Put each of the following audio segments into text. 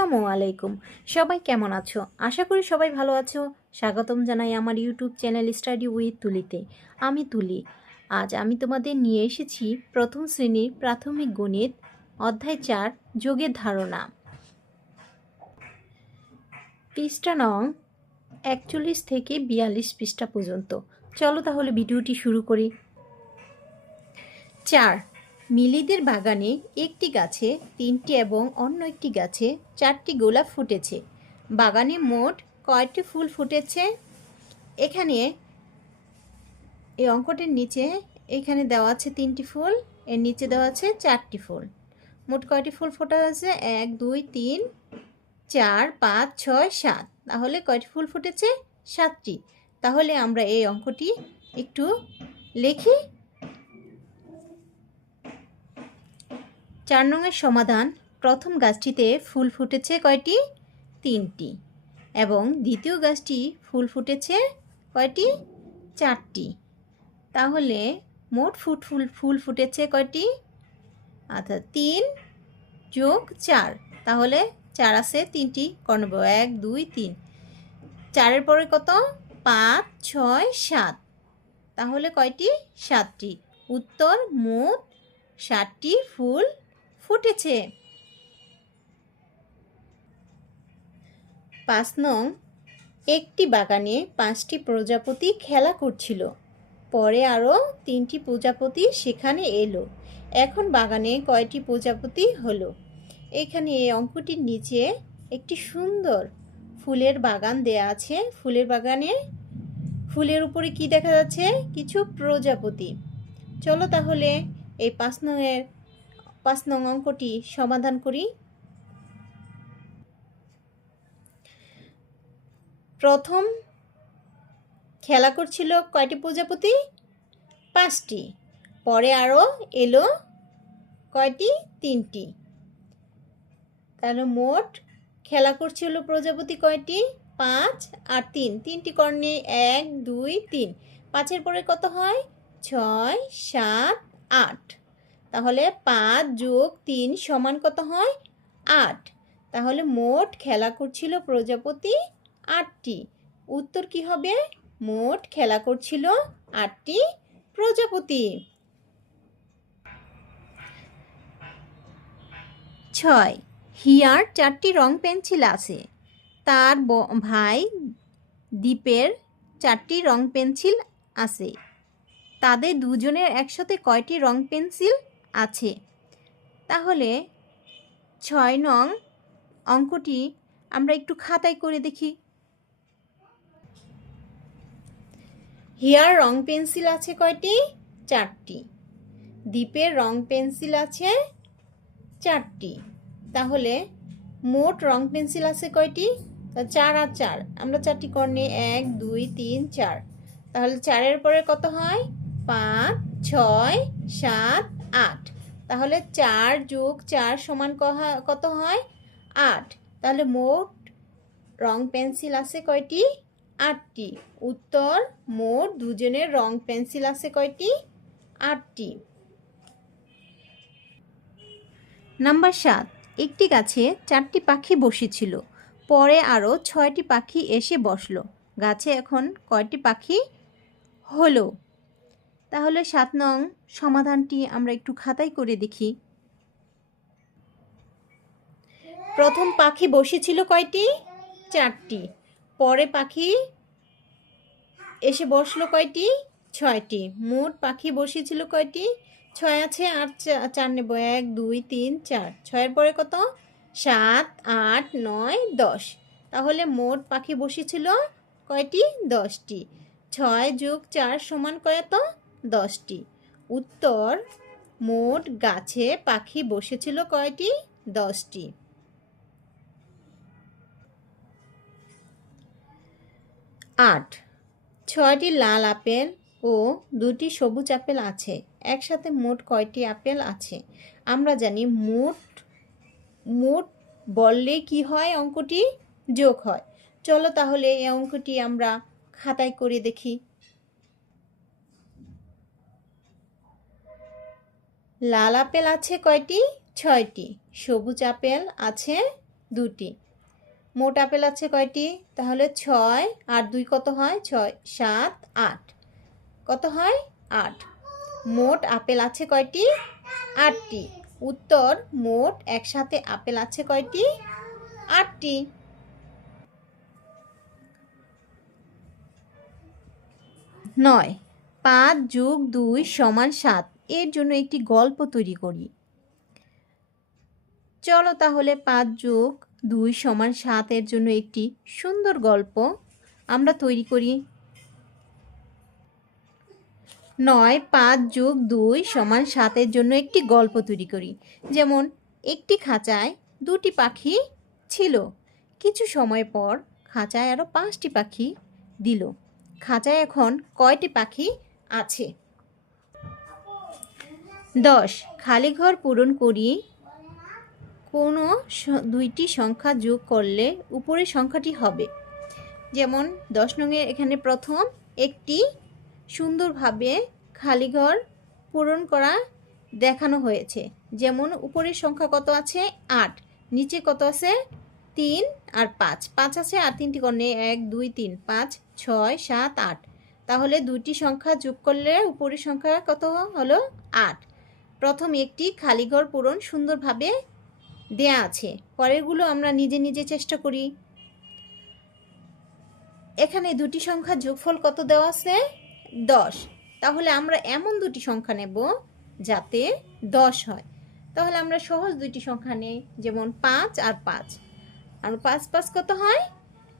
আসসালামু আলাইকুম। সবাই কেমন আছো? আশা করি সবাই ভালো আছো। স্বাগতম জানাই আমার ইউটিউব চ্যানেল স্টাডি উইথ তুলিতে। আমি তুলি। আজ আমি তোমাদের নিয়ে এসেছি প্রথম শ্রেণীর প্রাথমিক গণিত অধ্যায় 4 যোগের ধারণা। পৃষ্ঠা নং 41 থেকে 42 পৃষ্ঠা পর্যন্ত। চলো তাহলে ভিডিওটি শুরু করি। 4. মিলিদের বাগানে একটি গাছে 3টি এবং অন্য একটি গাছে 4টি গোলাপ ফুটেছে। বাগানে মোট কয়টি ফুল ফুটেছে? এখানে এই অঙ্কটির নিচে এখানে দেওয়া আছে 3টি ফুল, এর নিচে দেওয়া আছে 4টি ফুল। মোট কয়টি ফুল ফোটা হয়েছে? 1 2 3 4 5 6 7। তাহলে কয়টি ফুল ফুটেছে? 7টি। তাহলে আমরা এই অঙ্কটি একটু লিখি। 4 নংয়ের সমাধান। প্রথম গাছটিতে ফুল ফুটেছে কয়টি? 3টি। এবং দ্বিতীয় গাছটি ফুল ফুটেছে কয়টি? 4টি। তাহলে মোট ফুল ফুটেছে কয়টি? অর্থাৎ 3 যোগ 4। তাহলে 4 আছে, 3টি করব 1 2 3। 4-এর পরে কত? 5 6 7। তাহলে কয়টি? 7টি। উত্তর মোট 7টি ফুল ফুটেছে। 5 নং, একটি বাগানে 5টি প্রজাপতি খেলা করছিল। পরে আরও 3টি প্রজাপতি সেখানে এলো। এখন বাগানে কয়টি প্রজাপতি হলো? এখানে এই অঙ্কটির নিচে একটি সুন্দর ফুলের বাগান দেয়া আছে। ফুলের বাগানে ফুলের উপরে কি দেখা যাচ্ছে? কিছু প্রজাপতি। চলো তাহলে এই 5 নং অঙ্কটি সমাধান করি। প্রথম খেলা করছিল কয়টি প্রজাপতি? 5টি। পরে আরও এলো কয়টি? 3টি। তাহলে মোট খেলা করছিল প্রজাপতি কয়টি? 5 আর 3। 3টি কর্ণে 1 2 3। 5-এর পরে কত হয়? 6 7 8। তাহলে 5 যোগ 3 সমান কত হয়? 8। তাহলে মোট খেলা করছিল প্রজাপতি 8টি। উত্তর কি হবে? মোট খেলা করছিল 8টি প্রজাপতি। 6. হিয়ার 4টি রং পেন্সিল আছে। তার ভাই দীপের 4টি রং পেন্সিল আছে। তাদের দুজনের একসাথে কয়টি রং পেন্সিল আছে? তাহলে 6 নং অঙ্কটি আমরা একটু খাতায় করে দেখি। হিয়ার রং পেন্সিল আছে কয়টি? 4টি। দীপের রং পেন্সিল আছে 4টি। তাহলে মোট রং পেন্সিল আছে কয়টি? 4 আর 4। আমরা 4টি কর্ণে 1 2 3 4। তাহলে 4-এর পরে কত হয়? 5 6 7 8। তাহলে 4 যোগ 4 সমান কত হয়? 8। তাহলে মোট রং পেন্সিল আছে কয়টি? 8টি। উত্তর মোট দুজনের রং পেন্সিল আছে কয়টি? 8টি। নাম্বার 7, একটি গাছে 4টি পাখি বসেছিল। পরে আরও 6টি পাখি এসে বসলো। গাছে এখন কয়টি পাখি হলো? তাহলে 7 নং সমাধানটি আমরা একটু খাতায় করে দেখি। প্রথম পাখি বসেছিল কয়টি? 4টি। পরে পাখি এসে বসলো কয়টি? 6টি। মোট পাখি বসেছিল কয়টি? 6 আছে আর 4 নেব। 1 2 3 4। 6-এর পরে কত? 7 8 9 10। তাহলে মোট পাখি বসেছিল কয়টি? 10টি। 6 যোগ 4 সমান কত? 10টি। উত্তর মোট গাছে পাখি বসেছিল কয়টি? 10টি। 8, 6টি লাল আপেল ও 2টি সবুজ আপেল আছে। একসাথে মোট কয়টি আপেল আছে? আমরা জানি মোট বললে কি হয়? অঙ্কটি যোগ হয়। চলো তাহলে এই অঙ্কটি আমরা খাতায় করে দেখি। লাল আপেল আছে কয়টি? 6টি। সবুজ আপেল আছে 2টি। মোট আপেল আছে কয়টি? তাহলে 6 আর 2 কত হয়? 6 7 8 কত হয়? 8। মোট আপেল আছে কয়টি? 8টি। উত্তর, মোট একসাথে আপেল আছে কয়টি? 8টি। 9 5 যোগ 2 সমান 7 এর জন্য একটি গল্প তৈরি করি। চলো তাহলে 5 যোগ 2 সমান 7 এর জন্য একটি সুন্দর গল্প আমরা তৈরি করি। 9 5 যোগ 2 সমান 7 এর জন্য একটি গল্প তৈরি করি। যেমন, একটি খাঁচায় 2টি পাখি ছিল। কিছু সময় পর খাঁচায় আরও 5টি পাখি দিল। খাঁচায় এখন কয়টি পাখি আছে? 10 খালি ঘর পূরণ করি। কোনো 2টি সংখ্যা যোগ করলে উপরের সংখ্যাটি হবে। যেমন 10 নংয়ের এখানে প্রথম একটি সুন্দরভাবে খালি ঘর পূরণ করা দেখানো হয়েছে। যেমন উপরের সংখ্যা কত আছে? 8, নিচে কত আছে? 3 আর 5, 5 আছে আর 3টি কর্ণে 1 2 3 5 6 7 8। তাহলে 2টি সংখ্যা যোগ করলে উপরের সংখ্যা কত হলো? 8। প্রথম একটি খালি ঘর পূরণ সুন্দরভাবে দেয়া আছে। পরেরগুলো আমরা নিজে নিজে চেষ্টা করি। এখানে 2টি সংখ্যা যোগফল কত দেওয়া আছে? 10। তাহলে আমরা এমন 2টি সংখ্যা নেব যাতে 10 হয়। তাহলে আমরা সহজ 2টি সংখ্যা নেই, যেমন 5 আর 5। আর 5 5 কত হয়?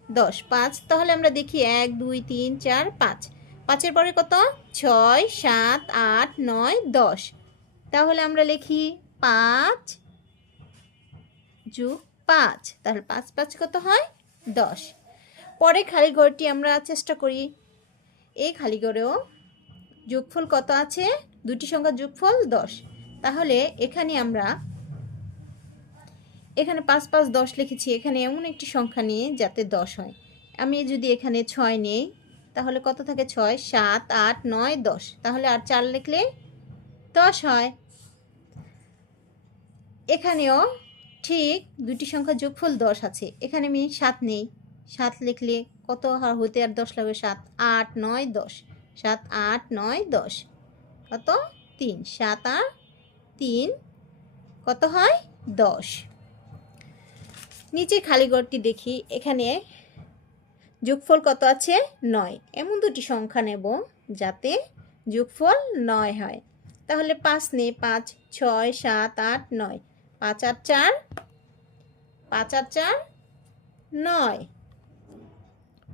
10। 5 তাহলে আমরা দেখি 1 2 3 4 5। 5-এর পরে কত? 6 7 8 9 10। তাহলে আমরা লিখি 5 যোগ 5। তাহলে 5 5 কত হয়? 10। পরে খালি ঘরটি আমরা চেষ্টা করি। এই খালি ঘরেও যোগফল কত আছে? 2টি সংখ্যার যোগফল 10। তাহলে এখানে আমরা 5 5 10 লিখেছি। এখানে এমন একটি সংখ্যা নিয়ে যাতে 10 হয়। আমি যদি এখানে 6 নেই তাহলে কত থাকে? 6 7 8 9 10। তাহলে আর 4 লিখলে 10 হয়। এখানেও ঠিক 2টি সংখ্যার যোগফল 10 আছে। এখানে আমি 7 নেই। 7 লিখলে কত হতে আর 10 লাগবে? 7 8 9 10। 7 8 9 10 কত? 3। 7 আর 3 কত হয়? 10। নিচে খালি ঘরটি দেখি। এখানে যোগফল কত আছে? 9। এমন 2টি সংখ্যা নেব যাতে যোগফল 9 হয়। তাহলে 5 নেই। 5 6 7 8 9। 5 আর 4 5 আর 4 9।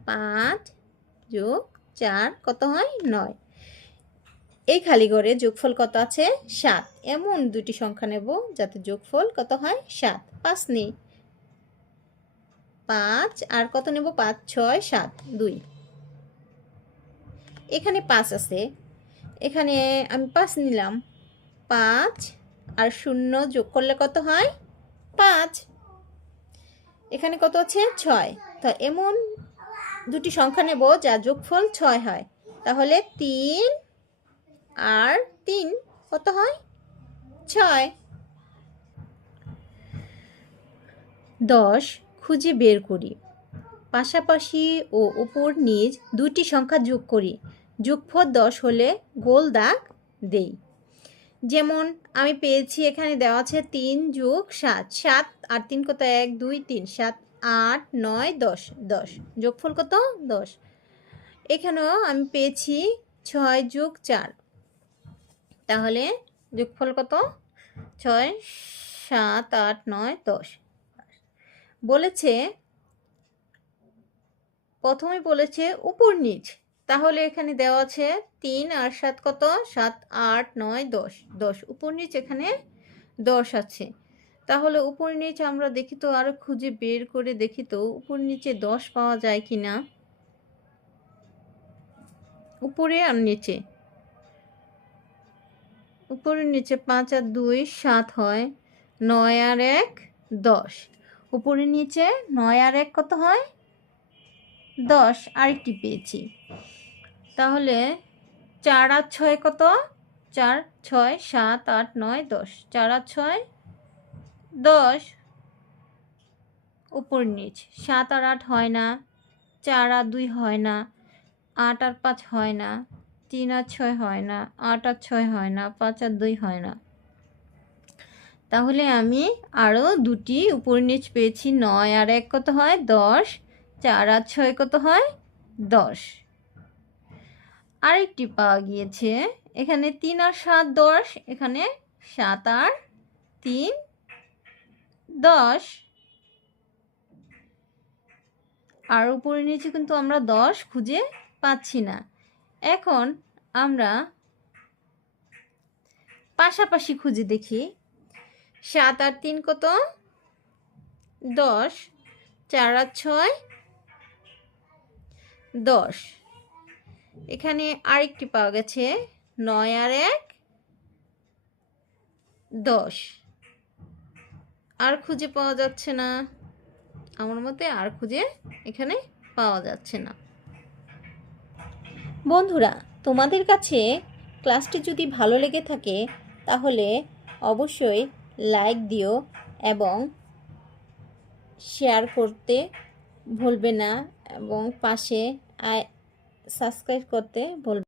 5 যোগ 4 কত হয়? 9। এই খালি ঘরে যোগফল কত আছে? 7। এমন 2টি সংখ্যা নেব যাতে যোগফল কত হয়? 7। 5 নেই। 5 আর কত নেব? 5 6 7 2। এখানে 5 আছে। এখানে আমি 5 নিলাম। 5 আর 0 যোগ করলে কত হয়? 5। এখানে কত আছে? 6। তো এমন 2টি সংখ্যা নেব যা যোগফল 6 হয়। তাহলে 3 আর 3 কত হয়? 6। 10 খুঁজে বের করি। পাশাপাশি ও উপর নিচ 2টি সংখ্যা যোগ করি। যোগফল 10 হলে গোল দাগ দেই। যেমন আমি পেয়েছি, এখানে দেওয়া আছে 3 যোগ 7। 7 আর 3 কত? 1 2 3 7 8 9 10। 10 যোগফল কত? 10। এখানেও আমি পেয়েছি 6 যোগ 4। তাহলে যোগফল কত? 6 7 8 9 10। বলেছে, প্রথমে বলেছে উপর নিচ। তাহলে এখানে দেওয়া আছে 3 আর 7 কত? 7 8 9 10। 10 উপর নিচ এখানে 10 আছে। তাহলে উপর নিচ আমরা দেখি তো, আরও খুঁজে বের করে দেখি তো উপর নিচে 10 পাওয়া যায় কি না। উপরে আর নিচে, উপরে নিচে 5 আর 2 7 হয়। 9 আর 1 10। উপরে নিচে 9 আর 1 কত হয়? 10। আরেকটি পেয়েছি। তাহলে 4 আর 6 কত? 4 6 7 8 9 10। 4 আর 6 10। উপর নিচ। 7 আর 8 হয় না, 4 আর 2 হয় না, 8 আর 5 হয় না, 3 আর 6 হয় না, 8 আর 6 হয় না, 5 আর 2 হয় না। তাহলে আমি আরও দুটি উপর নিচ পেয়েছি। 9 আর 1 কত হয়? 10। 4 আর 6 কত হয়? 10। আরেকটি পাওয়া গিয়েছে, এখানে 3 আর 7 10, এখানে 7 আর 3 10। আর উপরে নিচে কিন্তু আমরা 10 খুঁজে পাচ্ছি না। এখন আমরা পাশাপাশি খুঁজে দেখি। 7 আর 3 কত? 10। 4 আর 6 10। এখানে আরেকটি পাওয়া গেছে, 9 আর 1 10। আর খুঁজে পাওয়া যাচ্ছে না, আমার মতে আর খুঁজে এখানে পাওয়া যাচ্ছে না। বন্ধুরা, তোমাদের কাছে ক্লাসটি যদি ভালো লেগে থাকে তাহলে অবশ্যই লাইক দিও এবং শেয়ার করতে ভুলবে না এবং পাশে সাবস্ক্রাইব করতে ভুলবে না।